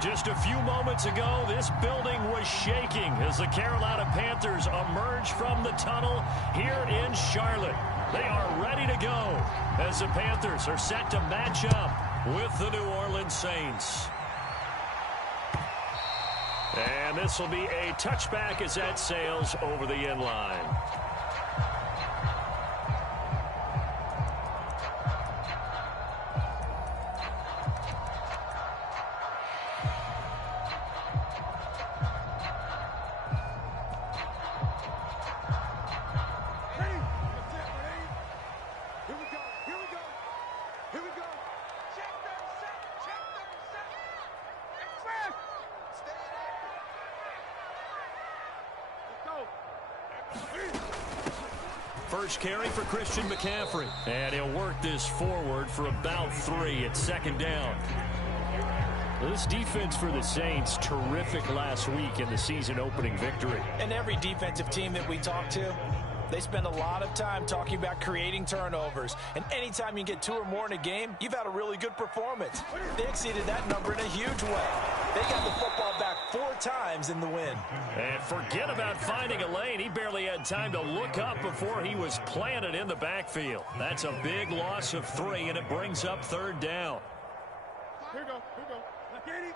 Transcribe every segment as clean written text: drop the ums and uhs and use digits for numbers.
Just a few moments ago, this building was shaking as the Carolina Panthers emerged from the tunnel here in Charlotte. They are ready to go as the Panthers are set to match up with the New Orleans Saints. And this will be a touchback as that sails over the end line. First carry for Christian McCaffrey. And he'll work this forward for about 3 at second down. This defense for the Saints, terrific last week in the season-opening victory. And every defensive team that we talk to, they spend a lot of time talking about creating turnovers. And anytime you get 2 or more in a game, you've had a really good performance. They exceeded that number in a huge way. They got the football back 4 times in the win. And forget about finding a lane. He barely had time to look up before he was planted in the backfield. That's a big loss of 3, and it brings up third down. Here we go. Here we go. Get him.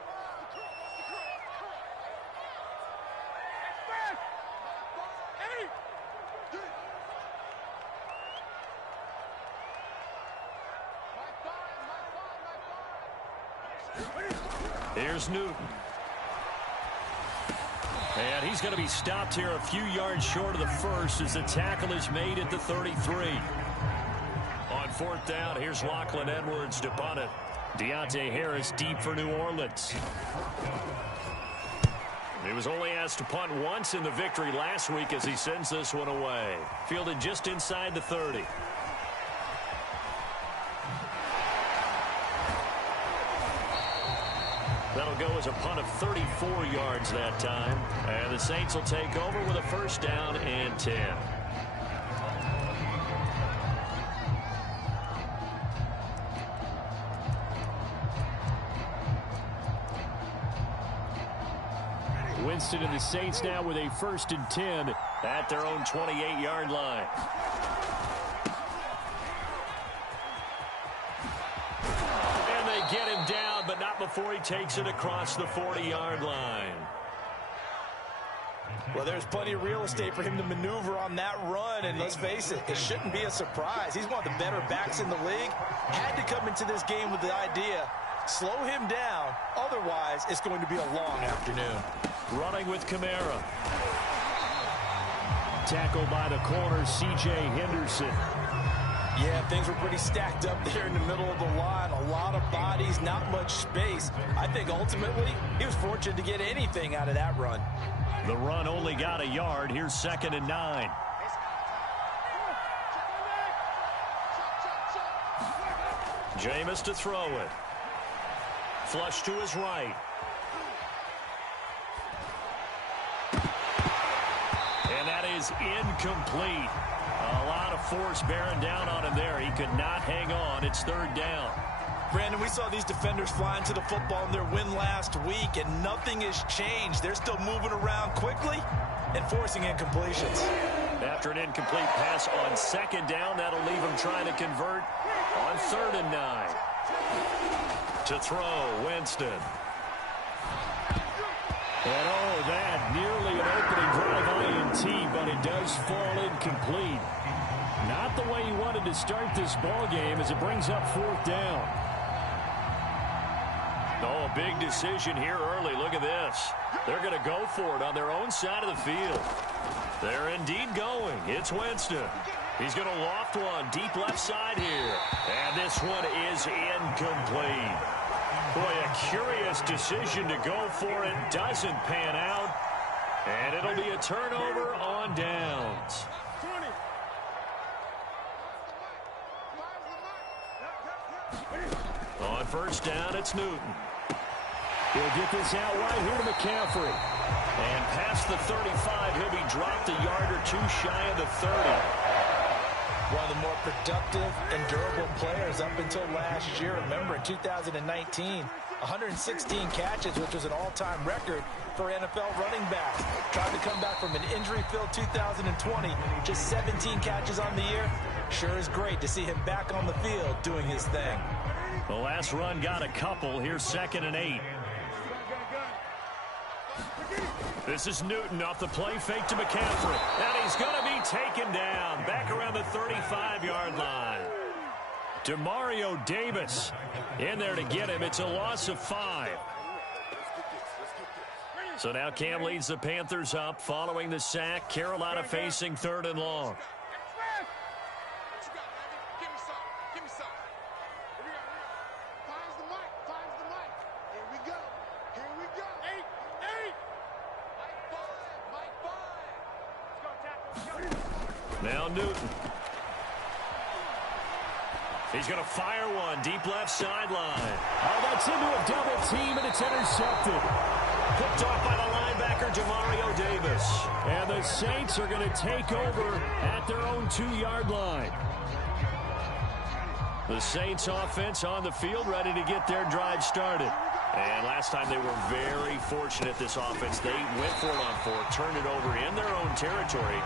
Here's Newton. And he's going to be stopped here a few yards short of the first as the tackle is made at the 33. On fourth down, here's Lachlan Edwards to punt it. Deontay Harris deep for New Orleans. He was only asked to punt once in the victory last week as he sends this one away. Fielded just inside the 30. That'll go as a punt of 34 yards that time. And the Saints will take over with a first down and 10. Winston and the Saints now with a 1st and 10 at their own 28-yard line. And they get him down, but not before he takes it across the 40-yard line. Well, there's plenty of real estate for him to maneuver on that run, and let's face it, it shouldn't be a surprise. He's one of the better backs in the league. Had to come into this game with the idea, slow him down, otherwise it's going to be a long afternoon. Running with Kamara. Tackled by the corner, C.J. Henderson. Yeah, things were pretty stacked up there in the middle of the line. A lot of bodies, not much space. I think ultimately he was fortunate to get anything out of that run. The run only got a yard. Here's 2nd and 9. Jameis to throw it. Flush to his right. And that is incomplete. A lot of force bearing down on him there. He could not hang on. It's 3rd down. Brandon, we saw these defenders flying to the football in their win last week, and nothing has changed. They're still moving around quickly and forcing incompletions. After an incomplete pass on 2nd down, that'll leave him trying to convert on 3rd and 9. To throw, Winston. And oh, that nearly an opening drive INT, but it does fall incomplete. Not the way he wanted to start this ball game as it brings up 4th down. Oh, a big decision here early. Look at this. They're going to go for it on their own side of the field. They're indeed going. It's Winston. He's going to loft one deep left side here. And this one is incomplete. Boy, a curious decision to go for it. Doesn't pan out. And it'll be a turnover on downs. On 1st down, it's Newton. He'll get this out right here to McCaffrey. And past the 35, he'll be dropped a yard or 2 shy of the 30. One of the more productive and durable players up until last year. Remember, in 2019, 116 catches, which was an all-time record for NFL running backs. Trying to come back from an injury-filled 2020, just 17 catches on the year. Sure is great to see him back on the field doing his thing. The last run got a couple. Here's 2nd and 8. This is Newton off the play fake to McCaffrey. And he's going to be taken down back around the 35-yard line. Demario Davis in there to get him. It's a loss of 5. So now Cam leads the Panthers up following the sack. Carolina facing 3rd and long. Now Newton. He's going to fire one deep left sideline. Oh, that's into a double team, and it's intercepted. Picked off by the linebacker, Demario Davis. And the Saints are going to take over at their own 2-yard line. The Saints offense on the field, ready to get their drive started. And last time they were very fortunate, this offense. They went for it on 4, turned it over in their own territory,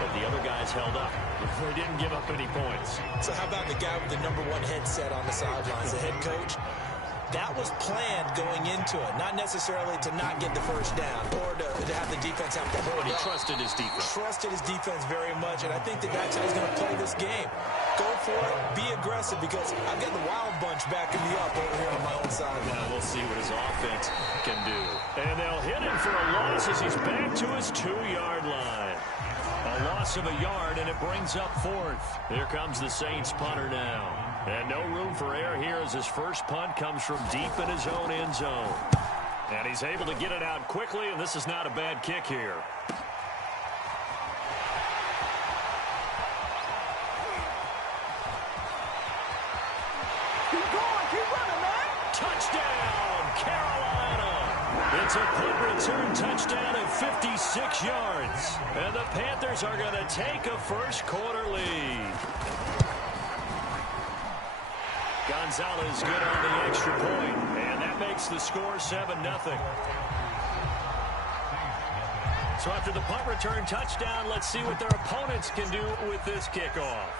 but the other guys held up. They didn't give up any points. So how about the guy with the #1 headset on the sidelines, the head coach? That was planned going into it, not necessarily to not get the first down or to have the defense have to hold it. He trusted his defense. Trusted his defense very much, and I think that that's how he's going to play this game. Go for it, be aggressive, because I've got the wild bunch backing me up over here on my own side. Now we'll see what his offense can do. And they'll hit him for a loss as he's back to his 2-yard line. A loss of a yard, and it brings up 4th. Here comes the Saints punter now. And no room for error here as his first punt comes from deep in his own end zone. And he's able to get it out quickly, and this is not a bad kick here. Keep going, keep running, man. Touchdown, Carolina. It's a punt return touchdown of 56 yards. And the Panthers are going to take a first-quarter lead. Gonzalez good on the extra point, and that makes the score 7-0. So after the punt return touchdown, let's see what their opponents can do with this kickoff.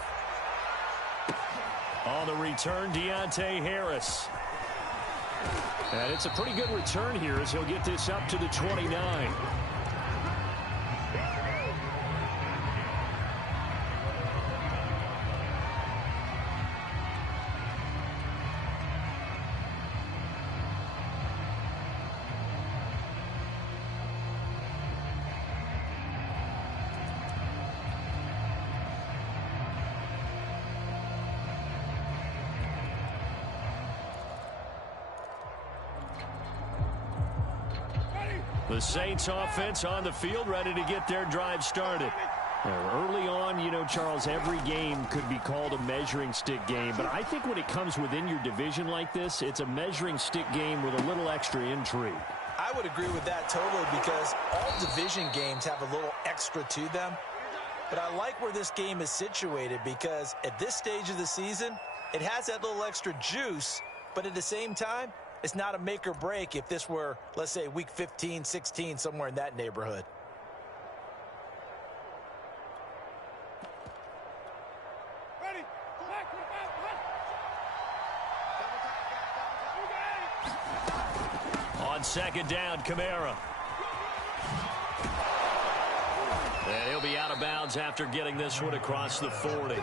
On the return, Deontay Harris. And it's a pretty good return here as he'll get this up to the 29. The Saints offense on the field, ready to get their drive started. Early on, you know, Charles, every game could be called a measuring stick game, but I think when it comes within your division like this, it's a measuring stick game with a little extra intrigue. I would agree with that totally, because all division games have a little extra to them. But I like where this game is situated, because at this stage of the season, it has that little extra juice, but at the same time, it's not a make or break if this were, let's say, week 15, 16, somewhere in that neighborhood. Ready? Back, On 2nd down, Kamara. And he'll be out of bounds after getting this one across the 40.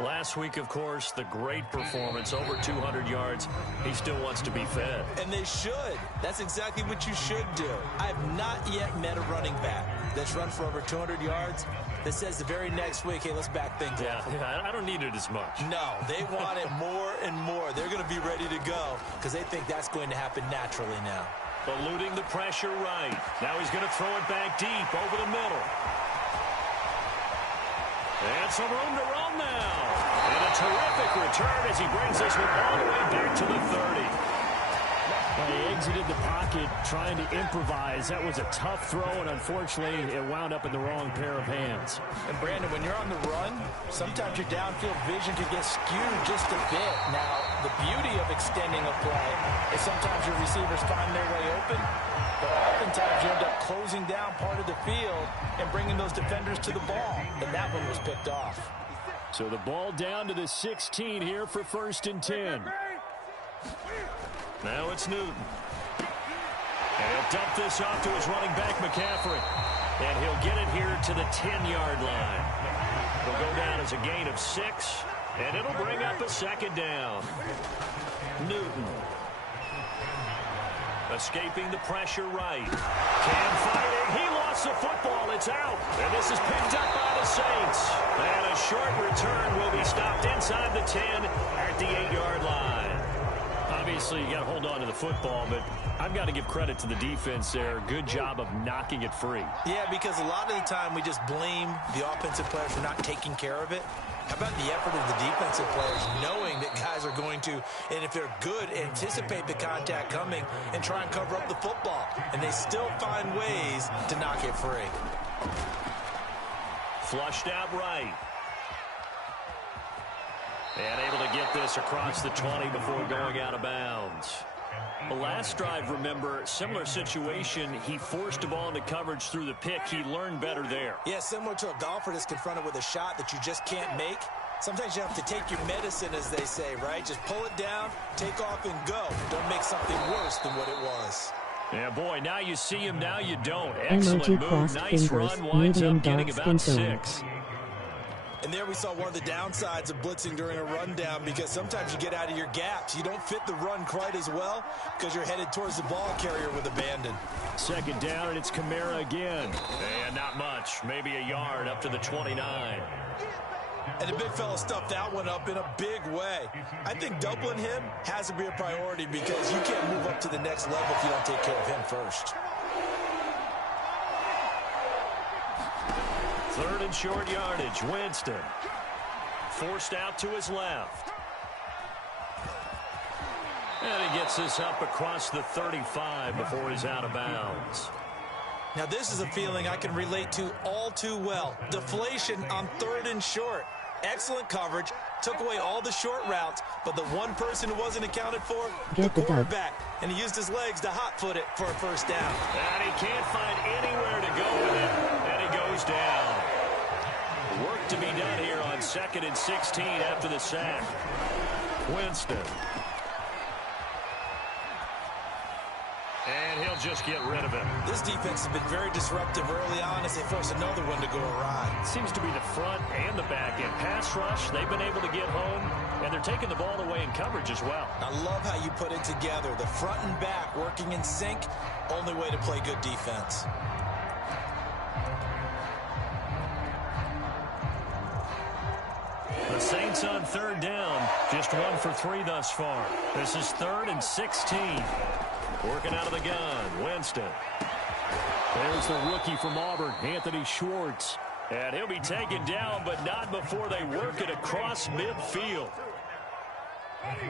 Last week, of course, the great performance, over 200 yards. He still wants to be fed. And they should. That's exactly what you should do. I have not yet met a running back that's run for over 200 yards that says the very next week, hey, let's back things up. Yeah, I don't need it as much. No, they want it more and more. They're going to be ready to go because they think that's going to happen naturally now. Eluding the pressure right. Now he's going to throw it back deep over the middle. And some room to run now. And a terrific return as he brings this one all the way back to the 30. He exited the pocket trying to improvise. That was a tough throw, and unfortunately, it wound up in the wrong pair of hands. And, Brandon, when you're on the run, sometimes your downfield vision can get skewed just a bit. Now, the beauty of extending a play is sometimes your receivers find their way open, but oftentimes you end up closing down part of the field and bringing those defenders to the ball, and that one was picked off. So the ball down to the 16 here for 1st and 10. Now it's Newton. And he'll dump this off to his running back, McCaffrey. And he'll get it here to the 10-yard line. It'll go down as a gain of 6, and it'll bring up a 2nd down. Newton. Escaping the pressure right. Cam fighting. He lost the football. It's out. And this is picked up by the Saints. And a short return will be stopped inside the 10 at the 8-yard line. Obviously, you got to hold on to the football, but I've got to give credit to the defense there. Good job of knocking it free. Yeah, because a lot of the time we just blame the offensive players for not taking care of it. How about the effort of the defensive players knowing that guys are going to, and if they're good, anticipate the contact coming and try and cover up the football. And they still find ways to knock it free. Flushed out right. And able to get this across the 20 before going out of bounds. The last drive, remember, similar situation. He forced a ball into coverage through the pick. He learned better there. Yeah, similar to a golfer that's confronted with a shot that you just can't make. Sometimes you have to take your medicine, as they say, right? Just pull it down, take off, and go. Don't make something worse than what it was. Yeah, boy, now you see him, now you don't. Excellent move, nice run, winds up getting about 6. And there we saw one of the downsides of blitzing during a rundown, because sometimes you get out of your gaps. You don't fit the run quite as well because you're headed towards the ball carrier with abandon. 2nd down, and it's Kamara again. And not much, maybe a yard up to the 29. And the big fella stuffed that one up in a big way. I think doubling him has to be a priority, because you can't move up to the next level if you don't take care of him first. 3rd and short yardage. Winston forced out to his left. And he gets this up across the 35 before he's out of bounds. Now this is a feeling I can relate to all too well. Deflation on 3rd and short. Excellent coverage. Took away all the short routes, but the one person who wasn't accounted for, the quarterback. And he used his legs to hot-foot it for a 1st down. And he can't find anywhere to go with it. And he goes down. Work to be done here on 2nd and 16 after the sack. Winston. And he'll just get rid of it. This defense has been very disruptive early on as they force another one to go awry. Seems to be the front and the back end. Pass rush, they've been able to get home, and they're taking the ball away in coverage as well. I love how you put it together. The front and back working in sync. Only way to play good defense. The Saints on 3rd down. Just 1 for 3 thus far. This is 3rd and 16. Working out of the gun, Winston. There's the rookie from Auburn, Anthony Schwartz. And he'll be taken down, but not before they work it across midfield.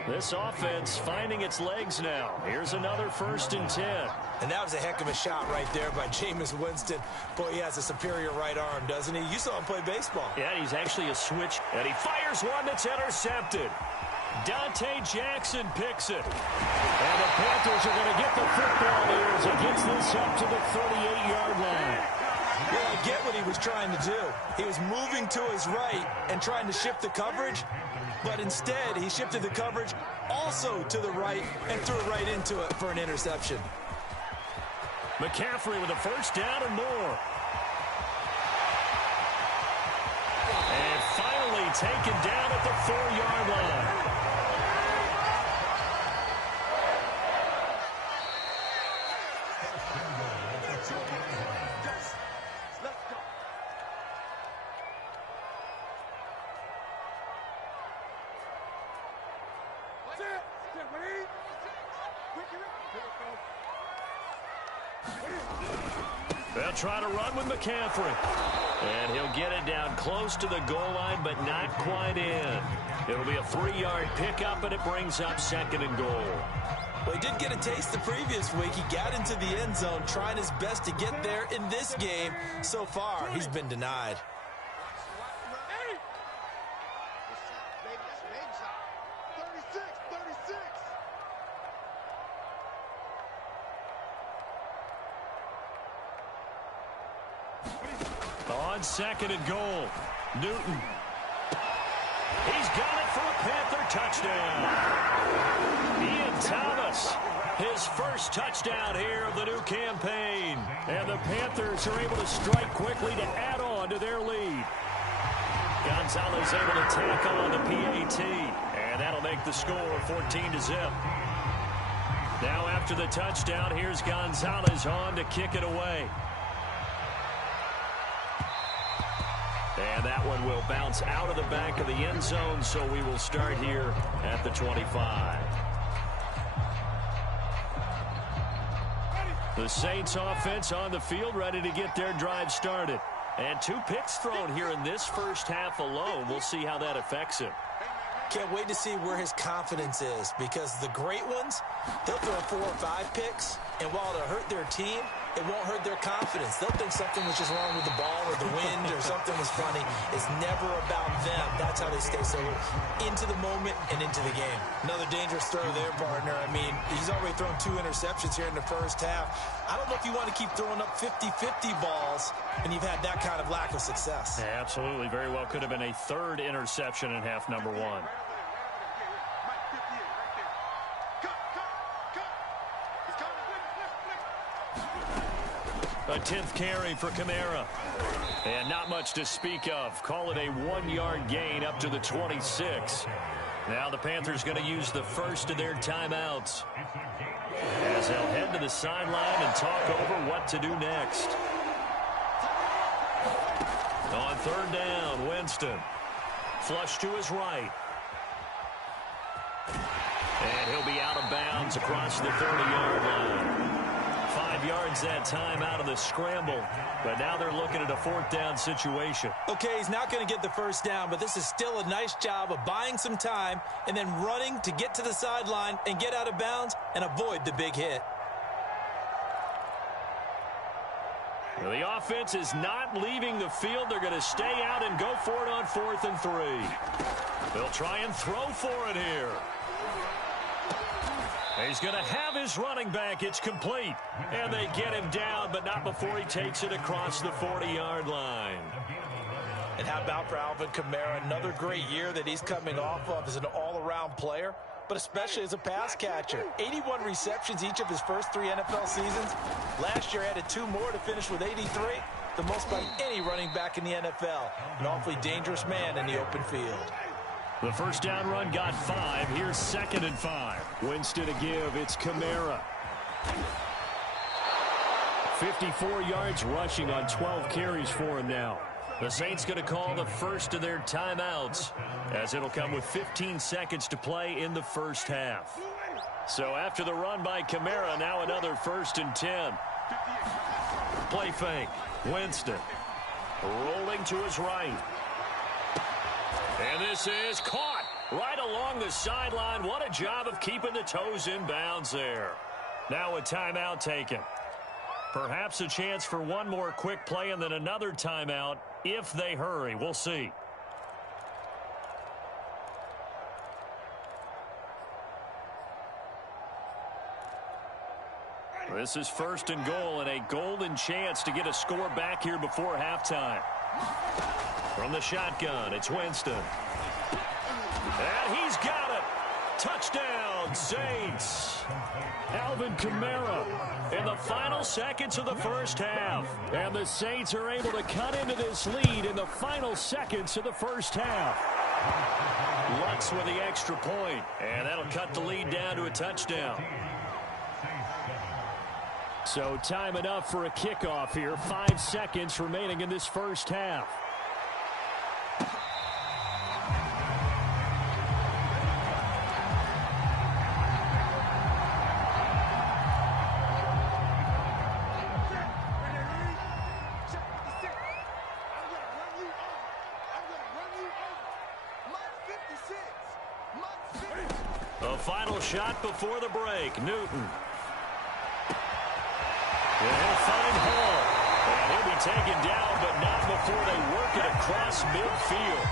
This offense finding its legs now. Here's another 1st and 10. And that was a heck of a shot right there by Jameis Winston. Boy, he has a superior right arm, doesn't he? You saw him play baseball. Yeah, he's actually a switch, and he fires one that's intercepted. Dante Jackson picks it. And the Panthers are going to get the football here as he gets this up to the 38-yard line. Well, I get what he was trying to do. He was moving to his right and trying to shift the coverage, but instead he shifted the coverage also to the right and threw it right into it for an interception. McCaffrey with a 1st down and more. And finally taken down at the 4-yard line. They'll try to run with McCaffrey. And he'll get it down close to the goal line, but not quite in. It'll be a 3-yard pickup, and it brings up 2nd and goal. Well, he did get a taste the previous week. He got into the end zone, trying his best to get there in this game. So far, he's been denied. On 2nd and goal, Newton. He's got it for a Panther touchdown. Ian Thomas, his first touchdown here of the new campaign. And the Panthers are able to strike quickly to add on to their lead. Gonzalez able to tack on the PAT. And that'll make the score 14-0. Now after the touchdown, here's Gonzalez on to kick it away. And that one will bounce out of the back of the end zone, so we will start here at the 25. The Saints offense on the field, ready to get their drive started. And 2 picks thrown here in this first half alone. We'll see how that affects him. Can't wait to see where his confidence is, because the great ones, they'll throw 4 or 5 picks, and while it'll hurt their team, it won't hurt their confidence. They'll think something was just wrong with the ball or the wind or something was funny. It's never about them. That's how they stay so into the moment and into the game. Another dangerous throw there, partner. I mean, he's already thrown 2 interceptions here in the first half. I don't know if you want to keep throwing up 50-50 balls when you've had that kind of lack of success. Yeah, absolutely. Very well could have been a 3rd interception in half number 1. A 10th carry for Kamara. And not much to speak of. Call it a 1-yard gain up to the 26. Now the Panthers going to use the first of their timeouts, as they'll head to the sideline and talk over what to do next. On 3rd down, Winston. Flush to his right. And he'll be out of bounds across the 30-yard line. 5 yards that time out of the scramble, but now they're looking at a 4th down situation. Okay, he's not going to get the first down, but this is still a nice job of buying some time and then running to get to the sideline and get out of bounds and avoid the big hit. Well, the offense is not leaving the field. They're going to stay out and go for it on 4th and 3. They'll try and throw for it here. He's going to have his running back. It's complete. And they get him down, but not before he takes it across the 40-yard line. And how about for Alvin Kamara? Another great year that he's coming off of as an all-around player, but especially as a pass catcher. 81 receptions each of his first 3 NFL seasons. Last year added 2 more to finish with 83, the most by any running back in the NFL. An awfully dangerous man in the open field. The first down run got 5. Here's 2nd and 5. Winston to give. It's Kamara. 54 yards rushing on 12 carries for him now. The Saints going to call the first of their timeouts, as it'll come with 15 seconds to play in the first half. So after the run by Kamara, now another 1st and 10. Play fake. Winston rolling to his right. And this is caught right along the sideline. What a job of keeping the toes in bounds there. Now a timeout taken. Perhaps a chance for one more quick play and then another timeout if they hurry. We'll see. This is 1st and goal and a golden chance to get a score back here before halftime. From the shotgun, it's Winston. And he's got it. Touchdown, Saints. Alvin Kamara in the final seconds of the first half. And the Saints are able to cut into this lead in the final seconds of the first half. Lutz with the extra point, and that'll cut the lead down to a touchdown. So time enough for a kickoff here. 5 seconds remaining in this first half. The final shot before the break. Newton. And he'll find Hall. And he'll be taken down, but not before they work it across midfield.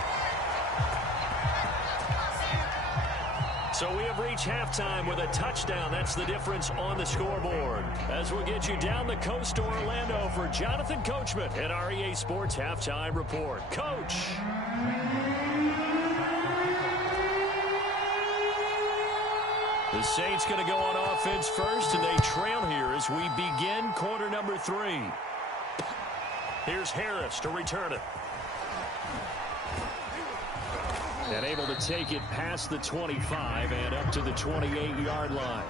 So we have reached halftime with a touchdown. That's the difference on the scoreboard. As we'll get you down the coast to Orlando for Jonathan Coachman at our EA Sports Halftime Report. Coach. The Saints going to go on offense first, and they trail here as we begin quarter number 3. Here's Harris to return it. And able to take it past the 25 and up to the 28-yard line.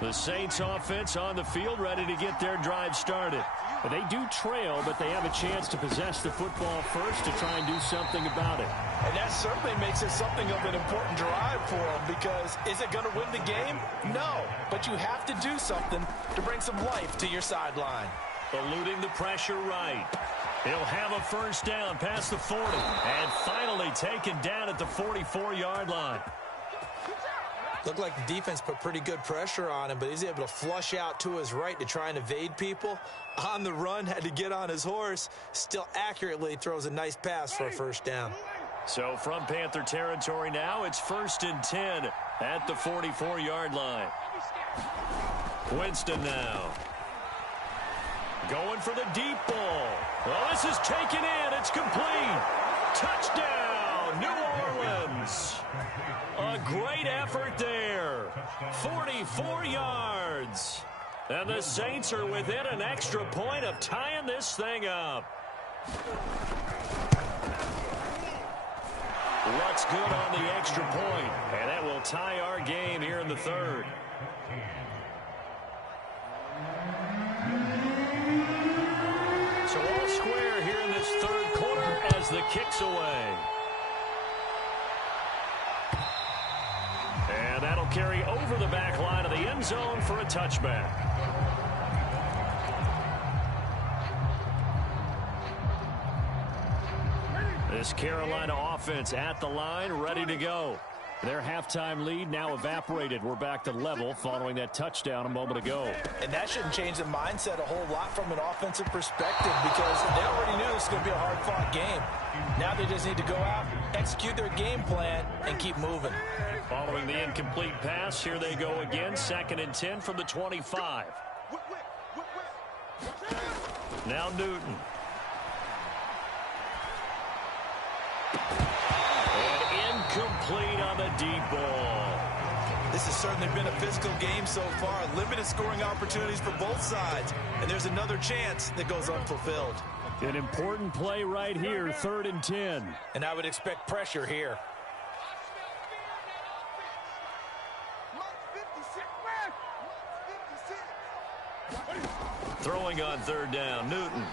The Saints offense on the field ready to get their drive started. They do trail, but they have a chance to possess the football first to try and do something about it. And that certainly makes it something of an important drive for them, because is it going to win the game? No, but you have to do something to bring some life to your sideline. Eluding the pressure right. He'll have a first down past the 40 and finally taken down at the 44-yard line. Looked like the defense put pretty good pressure on him, but he's able to flush out to his right to try and evade people. On the run, had to get on his horse. Still accurately throws a nice pass for a first down. So from Panther territory now, it's 1st and 10 at the 44-yard line. Winston now. Going for the deep ball. Well, this is taken in. It's complete. Touchdown, New Orleans. A great effort there. 44 yards. And the Saints are within an extra point of tying this thing up. What's good on the extra point? And that will tie our game here in the 3rd. So all square here in this 3rd quarter as the kick's away. And that'll carry over the back line of the end zone for a touchback. This Carolina offense at the line, ready to go. Their halftime lead now evaporated. We're back to level following that touchdown a moment ago. And that shouldn't change the mindset a whole lot from an offensive perspective, because they already knew this was going to be a hard-fought game. Now they just need to go out, execute their game plan, and keep moving. Following the incomplete pass, here they go again. 2nd and 10 from the 25. Now Newton. Complete on the deep ball. This has certainly been a physical game so far. Limited scoring opportunities for both sides. And there's another chance that goes unfulfilled. An important play right here, 3rd and 10. And I would expect pressure here. Throwing on 3rd down, Newton.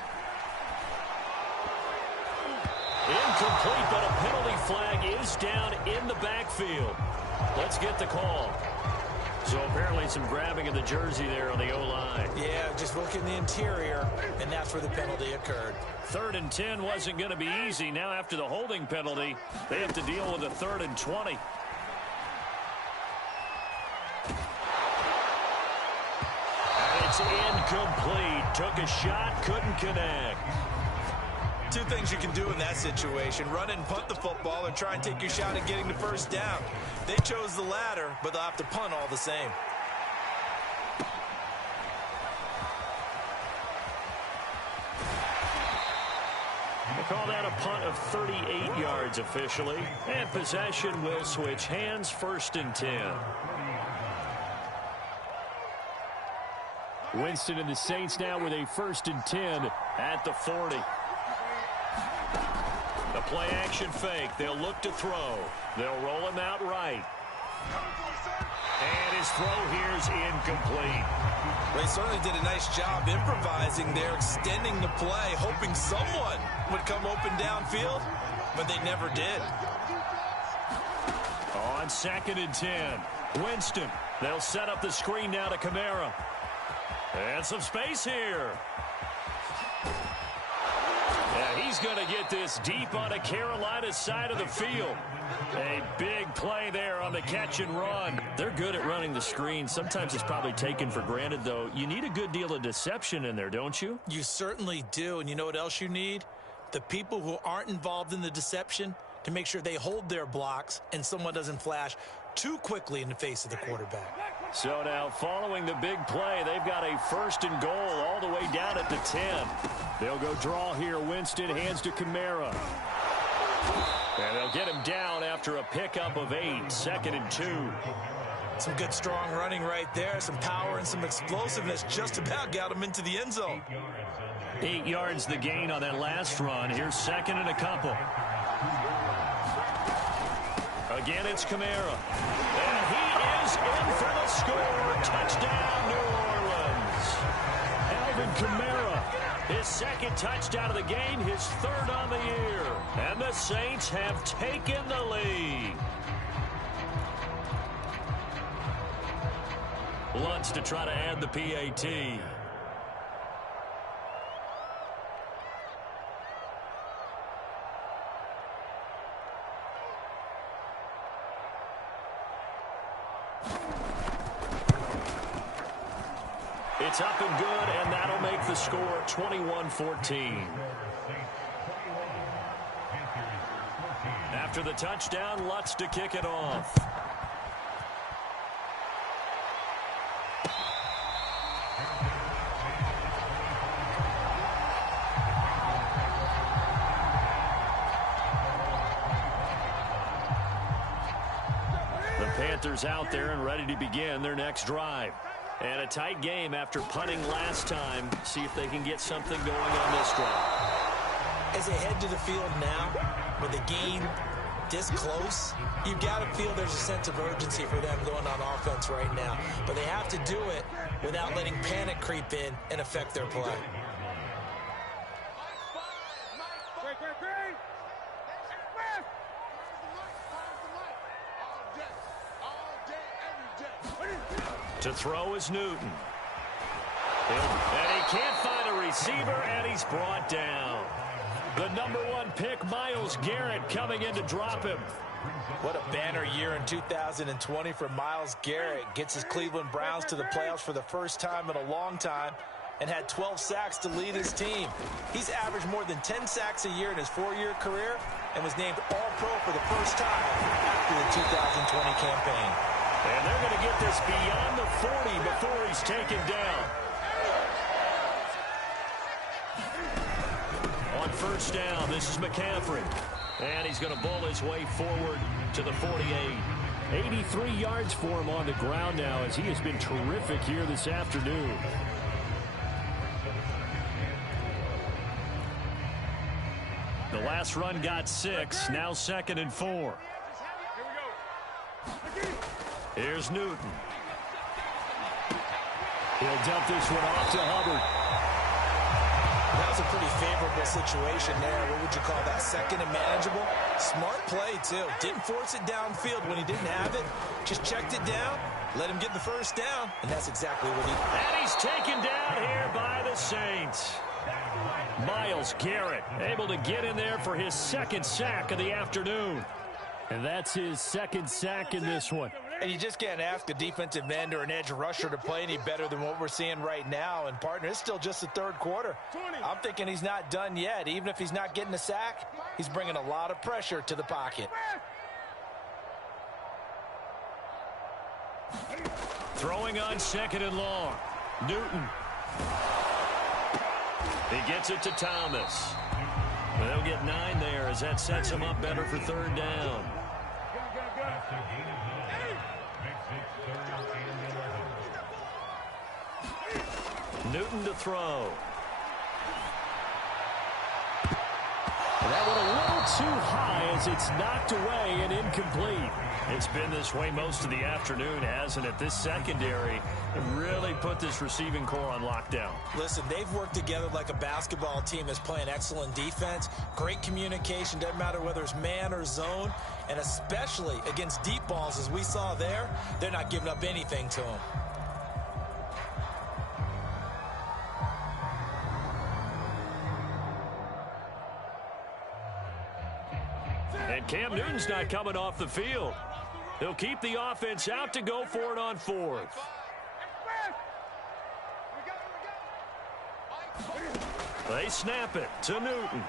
Incomplete, but a penalty flag is down in the backfield. Let's get the call. So apparently some grabbing of the jersey there on the O-line. Yeah, just looking the interior, and that's where the penalty occurred. 3rd and 10 wasn't going to be easy. Now after the holding penalty, they have to deal with a 3rd and 20. And it's incomplete. Took a shot, couldn't connect. Two things you can do in that situation: run and punt the football, or try and take your shot at getting the first down. They chose the latter, but they'll have to punt all the same. We'll call that a punt of 38 yards officially. And possession will switch hands, 1st and 10. Winston and the Saints now with a 1st and 10 at the 40. The play action fake. They'll look to throw. They'll roll him out right. And his throw here is incomplete. They certainly did a nice job improvising there, extending the play, hoping someone would come open downfield, but they never did. On 2nd and 10, Winston They'll set up the screen now to Kamara. And some space here. Yeah, he's going to get this deep on the Carolina side of the field. A big play there on the catch and run. They're good at running the screen. Sometimes it's probably taken for granted, though. You need a good deal of deception in there, don't you? You certainly do. And you know what else you need? The people who aren't involved in the deception to make sure they hold their blocks and someone doesn't flash too quickly in the face of the quarterback. So now following the big play, they've got a 1st and goal all the way down at the 10. They'll go draw here. Winston hands to Kamara. And they'll get him down after a pickup of 8, 2nd and 2. Some good strong running right there. Some power and some explosiveness just about got him into the end zone. 8 yards the gain on that last run. Here's 2nd and a couple. Again, it's Kamara. And he is in for the score. Touchdown, New Orleans. Alvin Kamara, his 2nd touchdown of the game, his 3rd on the year. And the Saints have taken the lead. Lutz to try to add the PAT. It's up and good, and that'll make the score 21-14. After the touchdown, Lutz to kick it off. The Panthers out there and ready to begin their next drive. And a tight game after punting last time. See if they can get something going on this drive. As they head to the field now, with the game this close, you've got to feel there's a sense of urgency for them going on offense right now. But they have to do it without letting panic creep in and affect their play. To throw is Newton. And he can't find a receiver, and he's brought down. The number 1 pick, Myles Garrett, coming in to drop him. What a banner year in 2020 for Myles Garrett. Gets his Cleveland Browns to the playoffs for the first time in a long time and had 12 sacks to lead his team. He's averaged more than 10 sacks a year in his 4-year career and was named All-Pro for the first time after the 2020 campaign. And they're going to get this beyond the 40 before he's taken down. On 1st down, this is McCaffrey. And he's going to bowl his way forward to the 48. 83 yards for him on the ground now as he has been terrific here this afternoon. The last run got 6, now 2nd and 4. Here's Newton. He'll dump this one off to Hubbard. That was a pretty favorable situation there. What would you call that? 2nd and manageable? Smart play, too. Didn't force it downfield when he didn't have it. Just checked it down, let him get the 1st down, and that's exactly what he did. And he's taken down here by the Saints. Myles Garrett able to get in there for his 2nd sack of the afternoon. And that's his 2nd sack in this one. And you just can't ask a defensive end or an edge rusher to play any better than what we're seeing right now. And, partner, it's still just the 3rd quarter. I'm thinking he's not done yet. Even if he's not getting a sack, he's bringing a lot of pressure to the pocket. Throwing on 2nd and long. Newton. He gets it to Thomas. They'll get 9 there as that sets him up better for 3rd down. Newton to throw. That one a little too high as it's knocked away and incomplete. It's been this way most of the afternoon, hasn't it? This secondary really put this receiving core on lockdown. Listen, they've worked together like a basketball team that's playing excellent defense. Great communication, doesn't matter whether it's man or zone. And especially against deep balls, as we saw there, they're not giving up anything to them. And Cam Newton's not coming off the field. He'll keep the offense out to go for it on fourth. They snap it to Newton.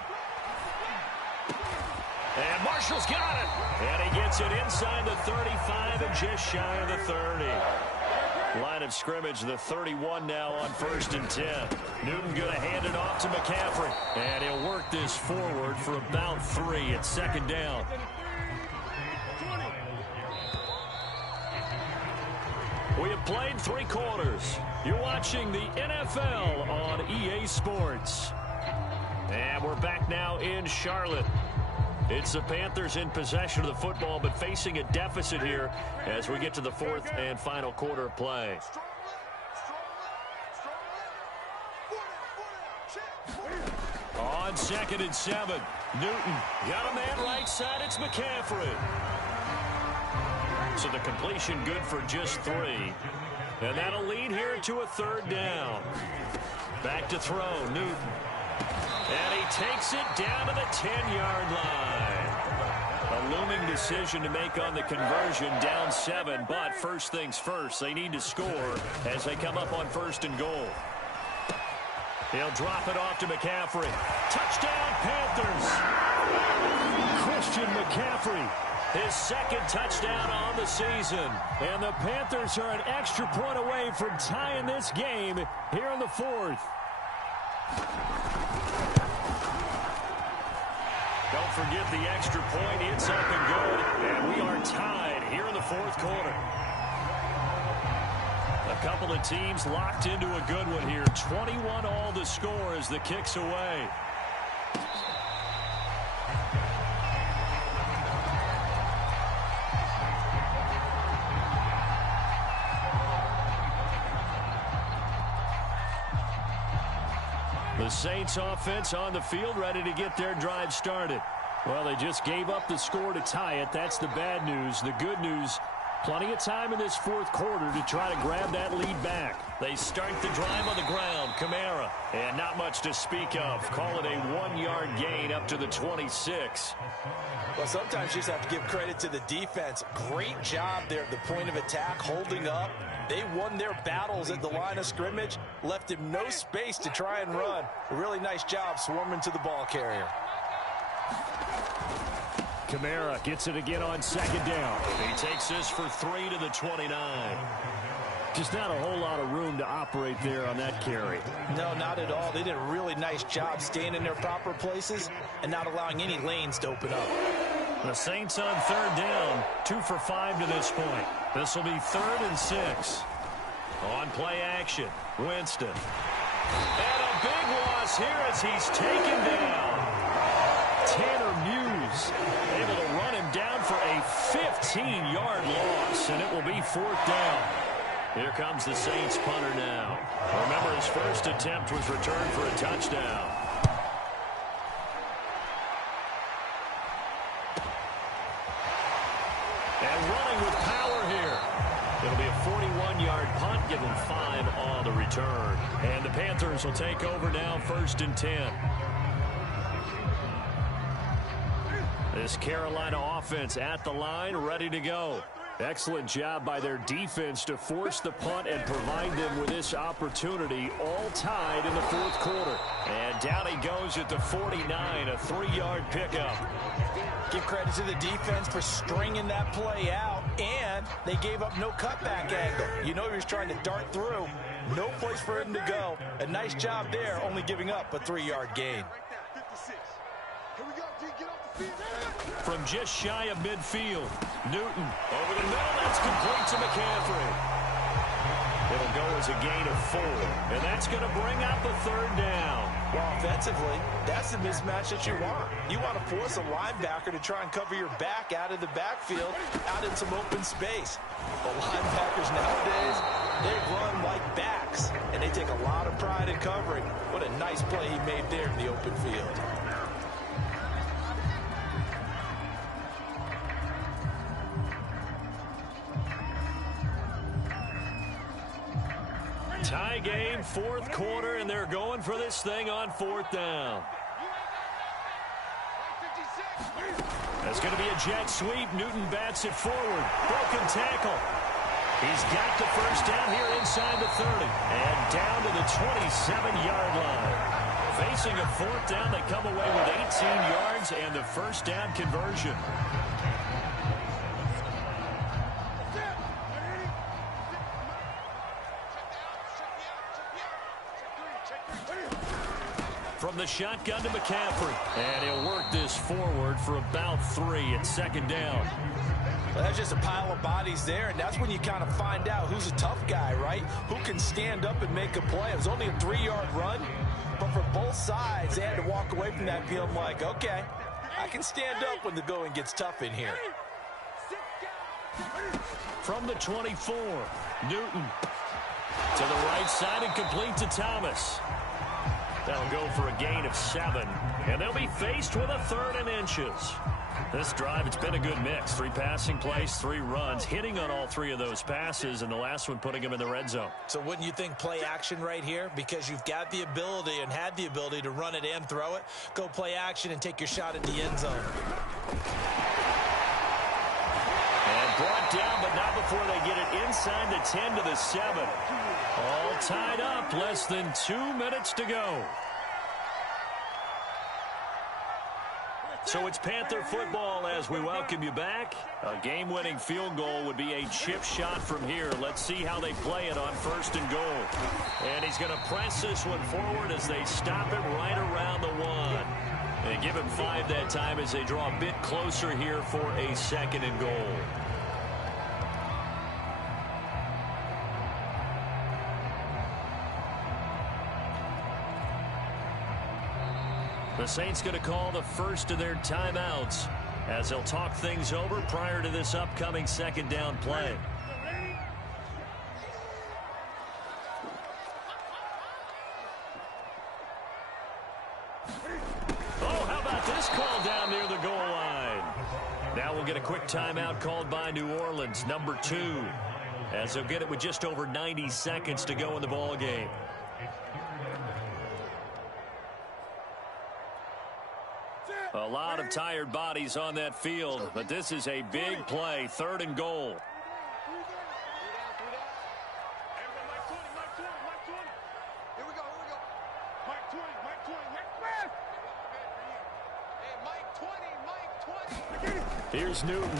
And Marshall's got it. And he gets it inside the 35 and just shy of the 30. Line of scrimmage, the 31 now on 1st and 10. Newton going to hand it off to McCaffrey. And he'll work this forward for about 3 at 2nd down. We have played 3 quarters. You're watching the NFL on EA Sports. And we're back now in Charlotte. It's the Panthers in possession of the football, but facing a deficit here as we get to the 4th and final quarter of play. On 2nd and 7, Newton got a man right side. It's McCaffrey. So the completion good for just 3. And that'll lead here to a 3rd down. Back to throw, Newton. And he takes it down to the 10-yard line. A looming decision to make on the conversion, down 7. But first things first, they need to score as they come up on 1st and goal. He'll drop it off to McCaffrey. Touchdown, Panthers. Christian McCaffrey, his 2nd touchdown on the season. And the Panthers are an extra point away from tying this game here in the 4th. Don't forget the extra point. It's up and good. And we are tied here in the 4th quarter. A couple of teams locked into a good one here. 21 all to score as the kick's away. The Saints offense on the field, ready to get their drive started. Well, they just gave up the score to tie it. That's the bad news. The good news, plenty of time in this 4th quarter to try to grab that lead back. They start the drive on the ground. Kamara, and not much to speak of. Call it a 1-yard gain up to the 26. Well, sometimes you just have to give credit to the defense. Great job there at the point of attack, holding up. They won their battles at the line of scrimmage, left him no space to try and run. A really nice job swarming to the ball carrier. Kamara gets it again on 2nd down. He takes this for 3 to the 29. Just not a whole lot of room to operate there on that carry. No, not at all. They did a really nice job staying in their proper places and not allowing any lanes to open up. The Saints on 3rd down, 2 for 5 to this point. This will be 3rd and 6. On play action, Winston. And a big loss here as he's taken down. Tanner Muse able to run him down for a 15-yard loss, and it will be 4th down. Here comes the Saints punter now. Remember, his first attempt was returned for a touchdown. And running with power here. It'll be a 41-yard punt, give him 5 on the return. And the Panthers will take over now, 1st and 10. This Carolina offense at the line, ready to go. Excellent job by their defense to force the punt and provide them with this opportunity, all tied in the 4th quarter. And down he goes at the 49, a 3-yard pickup. Give credit to the defense for stringing that play out, and they gave up no cutback angle. You know he was trying to dart through. No place for him to go. A nice job there, only giving up a 3-yard gain. From just shy of midfield, Newton over the middle. That's complete to McCaffrey. It'll go as a gain of 4, and that's going to bring up a 3rd down. Well, offensively, that's the mismatch that you want. You want to force a linebacker to try and cover your back out of the backfield, out in some open space. But linebackers nowadays, they run like backs, and they take a lot of pride in covering. What a nice play he made there in the open field. Tie game, fourth quarter, and they're going for this thing on fourth down. That's going to be a jet sweep. Newton bats it forward. Broken tackle. He's got the first down here inside the 30. And down to the 27-yard line. Facing a fourth down, they come away with 18 yards and the first down conversion. From the shotgun to McCaffrey. And he'll work this forward for about 3 at second down. Well, that's just a pile of bodies there, and that's when you kind of find out who's a tough guy, right? Who can stand up and make a play. It was only a 3-yard run, but for both sides, they had to walk away from that feeling like, okay, I can stand up when the going gets tough in here. From the 24, Newton to the right side and complete to Thomas. That'll go for a gain of 7, and they'll be faced with a 3rd and inches. This drive, it's been a good mix. 3 passing plays, 3 runs, hitting on all 3 of those passes, and the last one putting them in the red zone. So wouldn't you think play action right here? Because you've got the ability and had the ability to run it and throw it. Go play action and take your shot at the end zone. And brought down, but not before they get it inside the 10 to the 7. All tied up, less than 2 minutes to go. So it's Panther football as we welcome you back. A game-winning field goal would be a chip shot from here. Let's see how they play it on 1st and goal. And he's going to press this one forward as they stop it right around the 1. They give him 5 that time as they draw a bit closer here for a 2nd and goal. The Saints going to call the first of their timeouts as they'll talk things over prior to this upcoming 2nd down play. Oh, how about this call down near the goal line? Now we'll get a quick timeout called by New Orleans, number 2, as they'll get it with just over 90 seconds to go in the ball game. A lot of tired bodies on that field, but this is a big play, 3rd and goal. Here's Newton.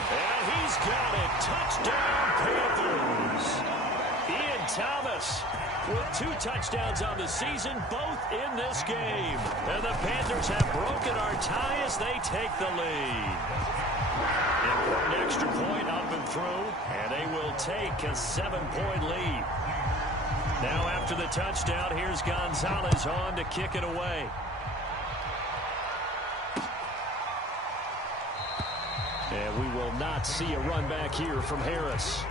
And he's got it. Touchdown, Panthers. Ian Thomas with 2 touchdowns on the season, both in this game. And the Panthers have broken our tie as they take the lead. Important extra point up and through, and they will take a 7-point lead. Now after the touchdown, here's Gonzalez on to kick it away. And we will not see a run back here from Harris.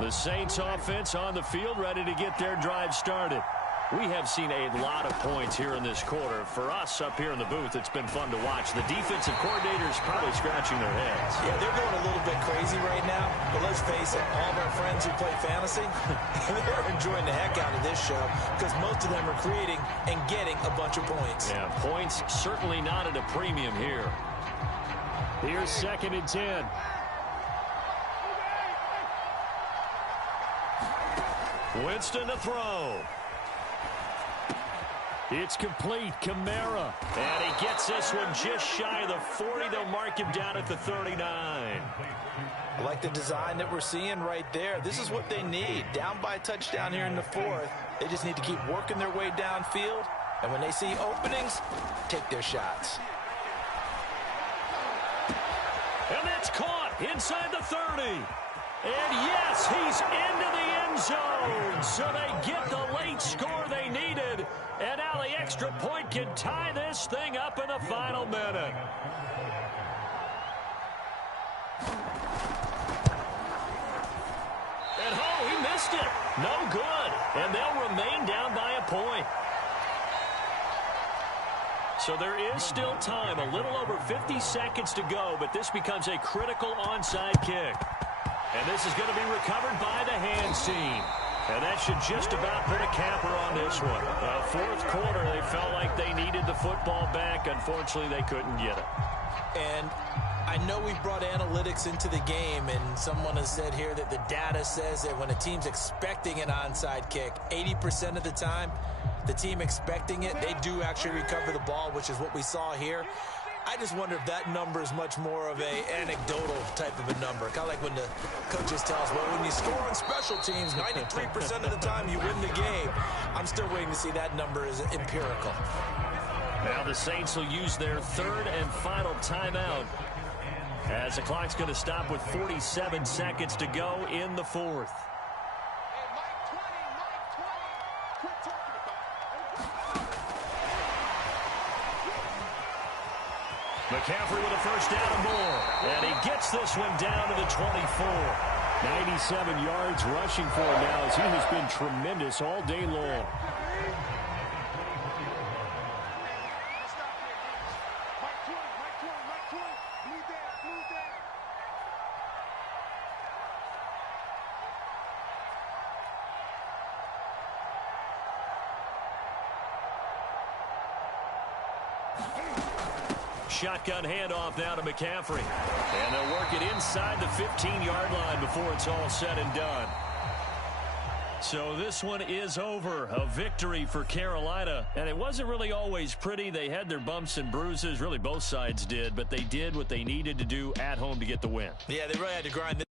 The Saints offense on the field ready to get their drive started. We have seen a lot of points here in this quarter. For us up here in the booth, it's been fun to watch. The defensive coordinators probably scratching their heads. Yeah, they're going a little bit crazy right now. But let's face it, all of our friends who play fantasy, they're enjoying the heck out of this show because most of them are creating and getting a bunch of points. Yeah, points certainly not at a premium here. Here's 2nd and 10. Winston to throw. It's complete. Kamara. And he gets this one just shy of the 40. They'll mark him down at the 39. I like the design that we're seeing right there. This is what they need. Down by a touchdown here in the 4th. They just need to keep working their way downfield And when they see openings, take their shots. And that's caught inside the 30. And yes, he's into the end zone. So they get the late score they needed. And now the extra point can tie this thing up in the final minute. And oh, he missed it. No good. And they'll remain down by a point. So there is still time, a little over 50 seconds to go, but this becomes a critical onside kick. And this is going to be recovered by the hands team. And that should just about put a capper on this one. Fourth quarter, they felt like they needed the football back. Unfortunately, they couldn't get it. And I know we've brought analytics into the game, and someone has said here that the data says that when a team's expecting an onside kick, 80% of the time, the team expecting it, they do actually recover the ball, which is what we saw here. I just wonder if that number is much more of a anecdotal type of a number. Kind of like when the coaches tell us, well, when you score on special teams, 93% of the time you win the game. I'm still waiting to see that number is empirical. Now the Saints will use their third and final timeout as the clock's going to stop with 47 seconds to go in the fourth. McCaffrey with a first down and more. And he gets this one down to the 24. 97 yards rushing for him now as he has been tremendous all day long. Shotgun handoff now to McCaffrey. And they'll work it inside the 15-yard line before it's all said and done. So this one is over. A victory for Carolina. And it wasn't really always pretty. They had their bumps and bruises. Really, both sides did. But they did what they needed to do at home to get the win. Yeah, they really had to grind